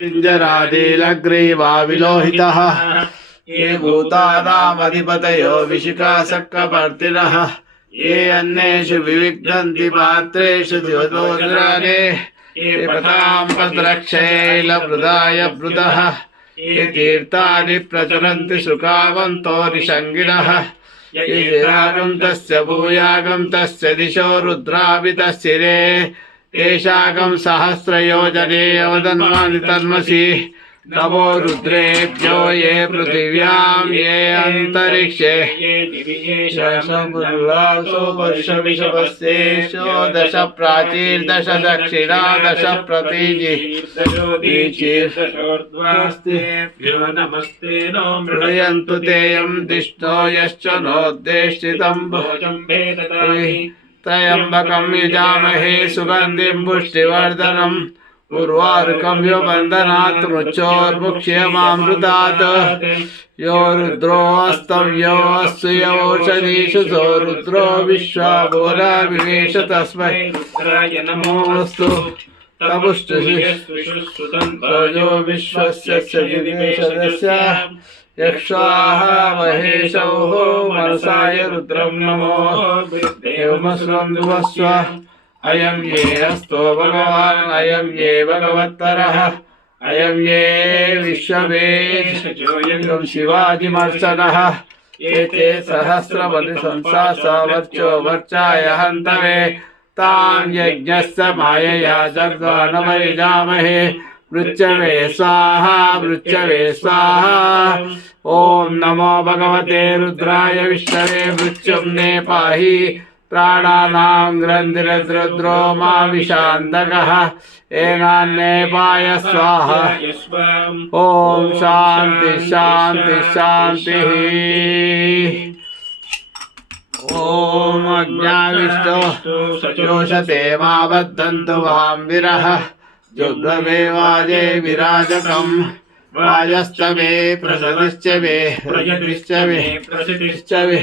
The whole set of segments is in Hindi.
पिञ्जरादेलग्रीवा विलोहितः ये भूतानामधिपतयो विशिखासक्कपर्तिनः ये अन्येषु विविग्धन्ति पात्रेषु दिवतोद्राने ये पतां पत्रक्षैलभृदाय भृतः ये तीर्थानि प्रचरन्ति सुखावन्तो निषङ्गिणः ये जिरागं तस्य भूयागं तस्य दिशो रुद्राभितस्थिरे येषागं सहस्रयोजने अवदन्वानि तन्मसि नमो रुद्रेभ्यो ये पृथिव्यां ये अन्तरिक्षे ये दिव्येषो वर्षविषवस्तेषो दश प्राचीर्दश दक्षिणा दश प्रतीचीर्दशोर्ध्वास्तेभ्यो नमस्ते नो मृडयन्तु तेयं दिष्टो यश्च नोद्देशितं भोजं भेदतानि त्र्यम्बकं यजामहे सुगन्धिं पुष्टिवर्धनम् उर्वारुकं यो बन्धनात् मृच्छोर्मुक्ष्यमामृतात् यो रुद्रोऽस्तव्यो अस्तु योषधीषु सो रुद्रो विश्वाभूरा विवेश तस्मै रुद्राय नमोऽस्तु तमुष्टुषुसुतन्तो विश्वस्य सदस्य यक्षाः महेशौः मनसाय रुद्रं नमो देवमस्वन्दुवस्व अयं ये अस्तो भगवान् अयं ये भगवत्तरः अयं ये विश्ववेशजोयं शिवाजिमर्शनः एते सहस्रबलिसंसासावर्चो वर्चाय हन्तवे तां यज्ञस्य मायया जग्दानमयजामहे मृच्छवे स्वाहा मृच्छवे स्वाहा ॐ नमो भगवते रुद्राय विष्णवे मृत्युम्ने पाहि प्राणानां ग्रन्थिरद्रुद्रो मा विशान्तकः एनान्ये पाय स्वाहा ॐ शान्ति शान्ति शान्तिः ॐ अज्ञाविष्टो सचोषते मा बद्धन्तु वां विरह जुग्धमेवाजे विराजकम् वाजस्तवे प्रसदश्चवे प्रजतिश्चवे प्रसिद्धिश्चवे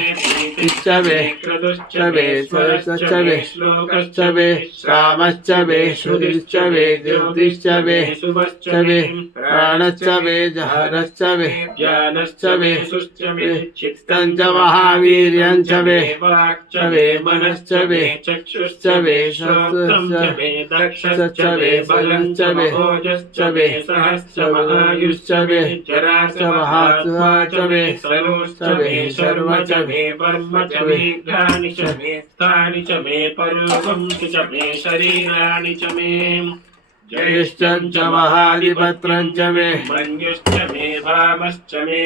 तिश्चवे क्रतुश्चवे सरसश्चवे श्लोकश्चवे रामश्चवे श्रुतिश्चवे ज्योतिश्चवे शुभश्चवे प्राणश्चवे जहरश्चवे ज्ञानश्चवे सुश्चवे चित्तञ्च महावीर्यञ्चवे वाक्चवे मनश्चवे चक्षुश्चवे श्रोत्रश्चवे दक्षश्चवे बलश्चवे भोजश्चवे सहस्रमहायुश्चवे जरासमहात्माचवे सर्वश्चवे सर्वचवे वर्मचवे घ्राणि च मे स्थानि च मे परोगं च मे शरीराणि च मे जयश्च महाधिपत्रं च मे मन्युश्च मे भामश्च मे